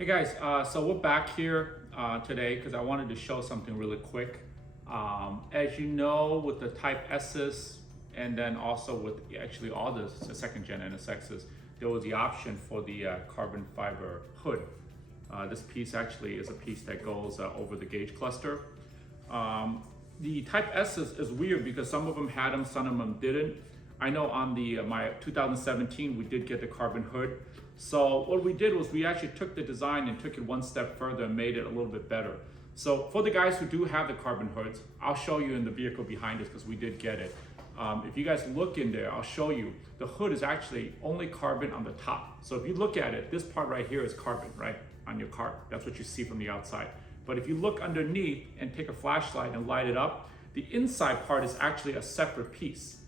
Hey guys, so we're back here today because I wanted to show something really quick. As you know, with the Type S's and then also with actually all the second gen NSXs, there was the option for the carbon fiber hood. This piece actually is a piece that goes over the gauge cluster. The Type S is weird because some of them had them, some of them didn't. I know on the my 2017 we did get the carbon hood. So what we did was we actually took the design and took it one step further and made it a little bit better. So for the guys who do have the carbon hoods, I'll show you in the vehicle behind us because we did get it. If you guys look in there, I'll show you the hood is actually only carbon on the top. So if you look at it, this part right here is carbon, right, on your car. That's what you see from the outside. But if you look underneath and take a flashlight and light it up, the inside part is actually a separate piece.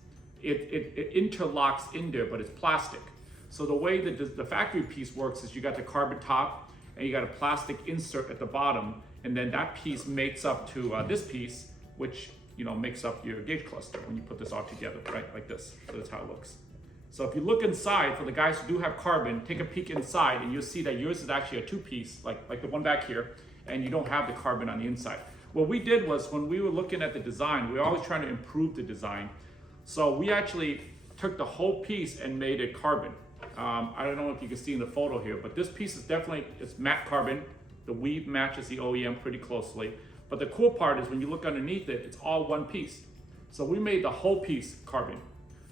It interlocks in there, but it's plastic. So the way that the factory piece works is you got the carbon top and you got a plastic insert at the bottom, and then that piece mates up to this piece, which makes up your gauge cluster when you put this all together, right? Like this. So that's how it looks. So if you look inside, for the guys who do have carbon, take a peek inside and you'll see that yours is actually a two-piece, like the one back here, and you don't have the carbon on the inside. What we did was when we were looking at the design, we were always trying to improve the design. So we actually took the whole piece and made it carbon. I don't know if you can see in the photo here, but this piece is definitely, it's matte carbon. The weave matches the OEM pretty closely. But the cool part is when you look underneath it, it's all one piece. So we made the whole piece carbon.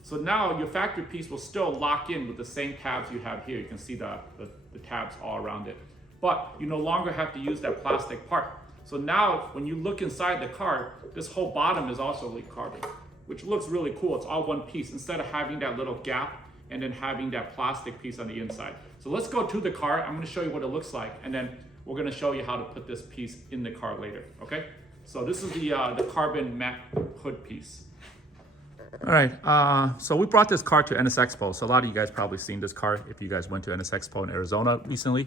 So now your factory piece will still lock in with the same tabs you have here. You can see the tabs all around it. But you no longer have to use that plastic part. So now when you look inside the car, this whole bottom is also carbon, which looks really cool. It's all one piece instead of having that little gap and then having that plastic piece on the inside. So let's go to the car. I'm gonna show you what it looks like, and then we're gonna show you how to put this piece in the car later, okay? So this is the carbon matte hood piece. All right, so we brought this car to NS Expo. So a lot of you guys probably seen this car if you guys went to NS Expo in Arizona recently.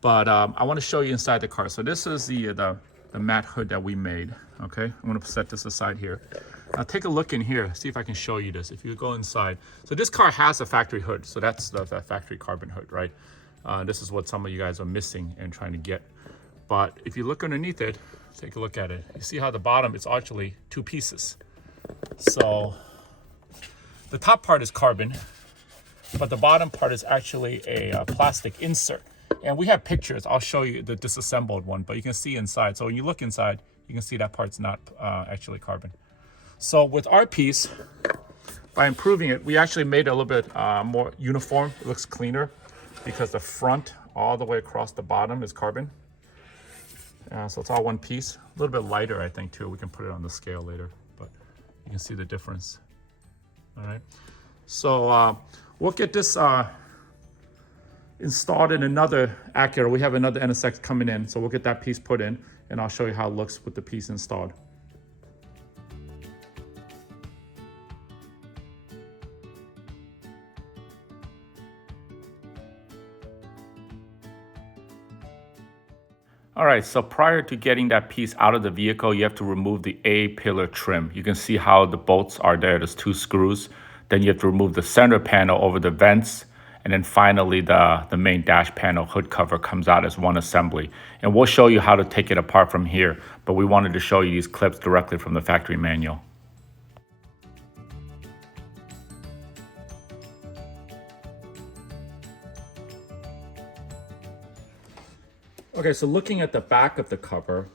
But I wanna show you inside the car. So this is the matte hood that we made, okay? I'm gonna set this aside here. Now take a look in here, see if I can show you this. If you go inside, so this car has a factory hood, so that's the factory carbon hood, right? This is what some of you guys are missing and trying to get. But if you look underneath it, take a look at it. You see how the bottom is actually two pieces. So the top part is carbon, but the bottom part is actually a plastic insert. And we have pictures. I'll show you the disassembled one, but you can see inside. So when you look inside, you can see that part's not actually carbon. So with our piece, by improving it, we actually made it a little bit more uniform. It looks cleaner because the front all the way across the bottom is carbon. So it's all one piece. A little bit lighter, I think, too. We can put it on the scale later, but you can see the difference. All right. So we'll get this installed in another Acura. We have another NSX coming in, so we'll get that piece put in, and I'll show you how it looks with the piece installed. All right, so prior to getting that piece out of the vehicle, you have to remove the A-pillar trim. You can see how the bolts are there. There's two screws. Then you have to remove the center panel over the vents. And then finally, the main dash panel hood cover comes out as one assembly. And we'll show you how to take it apart from here. But we wanted to show you these clips directly from the factory manual. Okay, so looking at the back of the cover,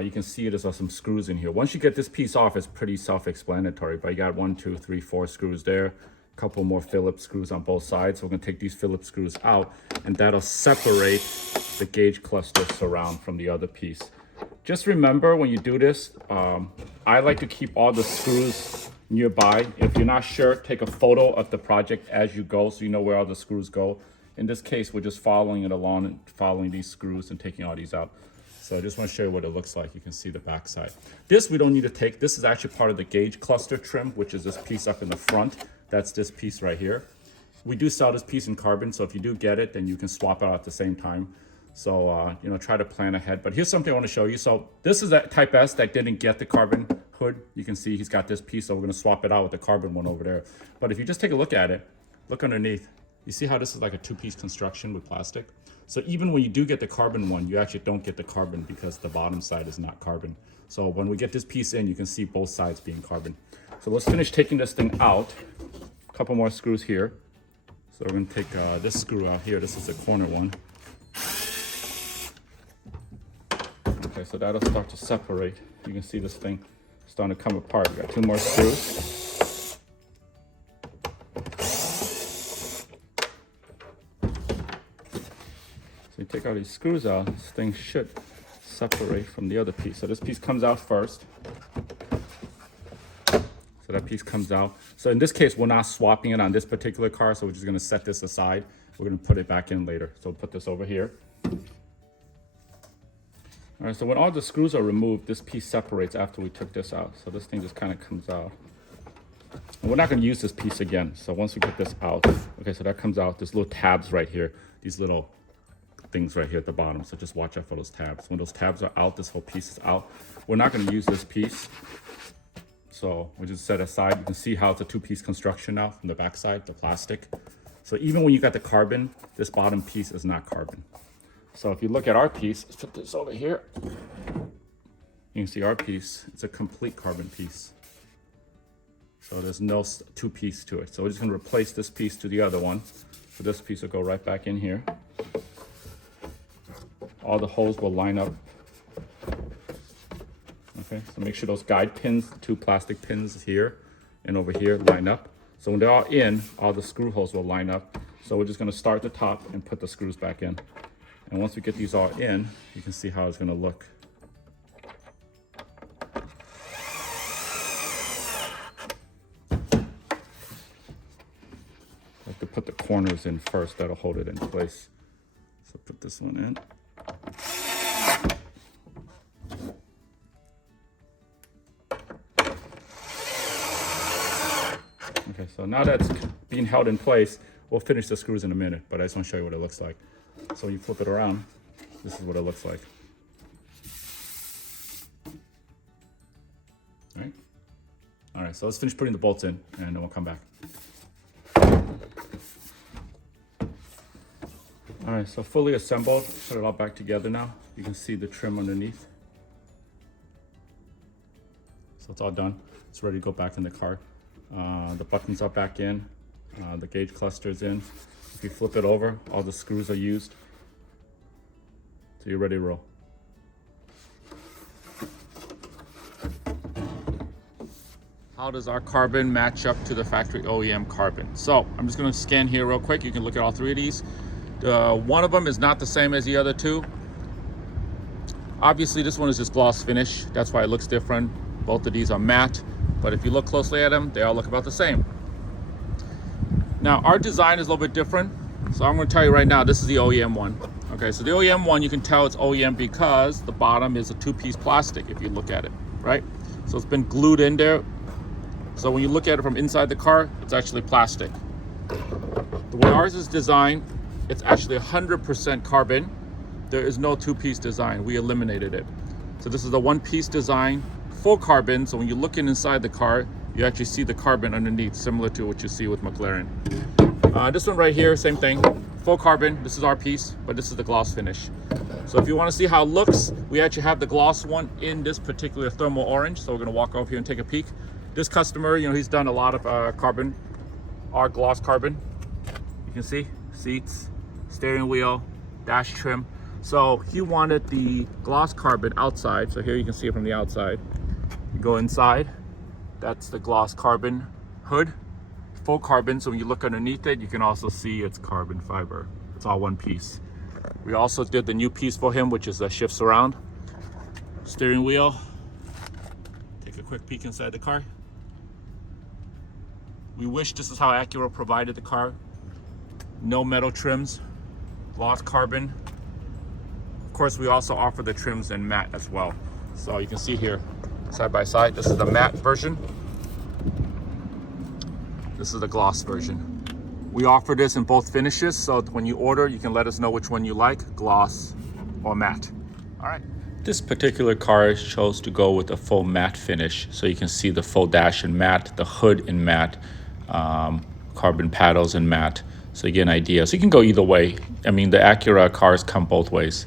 you can see there's some screws in here. Once you get this piece off, it's pretty self-explanatory, but you got 1, 2, 3, 4 screws there, a couple more Phillips screws on both sides. So we're gonna take these Phillips screws out, and that'll separate the gauge cluster surround from the other piece. Just remember when you do this, I like to keep all the screws nearby. If you're not sure, take a photo of the project as you go so you know where all the screws go. In this case, we're just following it along and following these screws and taking all these out. So I just want to show you what it looks like. You can see the back side. This we don't need to take. This is actually part of the gauge cluster trim, which is this piece up in the front. That's this piece right here. We do sell this piece in carbon, so if you do get it, then you can swap it out at the same time. So, try to plan ahead. But here's something I want to show you. So this is that Type S that didn't get the carbon hood. You can see he's got this piece, so we're going to swap it out with the carbon one over there. But if you just take a look at it, look underneath. You see how this is like a two-piece construction with plastic? So even when you do get the carbon one, you actually don't get the carbon because the bottom side is not carbon. So when we get this piece in, you can see both sides being carbon. So let's finish taking this thing out. A couple more screws here. So we're gonna take this screw out here. This is the corner one. Okay, so that'll start to separate. You can see this thing starting to come apart. We got 2 more screws. So you take all these screws out, this thing should separate from the other piece. So this piece comes out first. So that piece comes out. So in this case, we're not swapping it on this particular car, so we're just gonna set this aside. We're gonna put it back in later. So we'll put this over here. All right, so when all the screws are removed, this piece separates after we took this out. So this thing just kind of comes out. And we're not gonna use this piece again. So once we get this out, okay, so that comes out. There's little tabs right here, these little things right here at the bottom. So just watch out for those tabs. When those tabs are out, this whole piece is out. We're not gonna use this piece. So we just set aside. You can see how it's a 2-piece construction now from the backside, the plastic. So even when you got the carbon, this bottom piece is not carbon. So if you look at our piece, let's put this over here. You can see our piece, it's a complete carbon piece. So there's no 2-piece to it. So we're just gonna replace this piece to the other one. So this piece will go right back in here. All the holes will line up. Okay, so make sure those guide pins, the 2 plastic pins here and over here line up. So when they're all in, all the screw holes will line up. So we're just gonna start at the top and put the screws back in. And once we get these all in, you can see how it's gonna look. I have to put the corners in first, that'll hold it in place. So put this one in. Okay, so now that's being held in place, we'll finish the screws in a minute, but I just want to show you what it looks like. So when you flip it around, this is what it looks like. All right, so let's finish putting the bolts in and then we'll come back. All right, so fully assembled, put it all back together now. You can see the trim underneath. So it's all done. It's ready to go back in the car. The buttons are back in, the gauge cluster's in. If you flip it over, all the screws are used. So you're ready to roll. How does our carbon match up to the factory OEM carbon? So I'm just gonna scan here real quick. You can look at all 3 of these. One of them is not the same as the other 2. Obviously this one is just gloss finish. That's why it looks different. Both of these are matte, but if you look closely at them, they all look about the same. Now our design is a little bit different. So I'm gonna tell you right now, this is the OEM one. Okay, so the OEM one, you can tell it's OEM because the bottom is a 2-piece plastic if you look at it, right? So it's been glued in there. So when you look at it from inside the car, it's actually plastic. The way ours is designed, it's actually 100% carbon. There is no 2-piece design. We eliminated it. So this is a 1-piece design, full carbon. So when you look inside the car, you actually see the carbon underneath, similar to what you see with McLaren. This one right here, same thing, full carbon. This is our piece, but this is the gloss finish. So if you want to see how it looks, we actually have the gloss one in this particular thermal orange. So we're going to walk over here and take a peek. This customer, you know, he's done a lot of carbon, our gloss carbon. You can see seats, steering wheel, dash trim. So he wanted the gloss carbon outside. So here you can see it from the outside. You go inside, that's the gloss carbon hood, full carbon. So when you look underneath it, you can also see it's carbon fiber. It's all 1 piece. We also did the new piece for him, which is a shift surround. Steering wheel. Take a quick peek inside the car. We wish this is how Acura provided the car. No metal trims, gloss carbon. Of course, we also offer the trims in matte as well. So you can see here, side by side, this is the matte version. This is the gloss version. We offer this in both finishes, so when you order, you can let us know which one you like, gloss or matte. All right. This particular car chose to go with a full matte finish, so you can see the full dash in matte, the hood in matte, carbon paddles in matte. so you get an idea. So you can go either way. I mean, the Acura cars come both ways.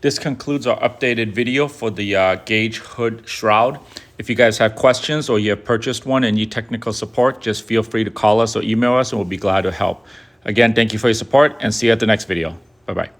This concludes our updated video for the Gauge Hood Shroud. If you guys have questions or you have purchased one and need technical support, just feel free to call us or email us and we'll be glad to help. Again, thank you for your support and see you at the next video. Bye-bye.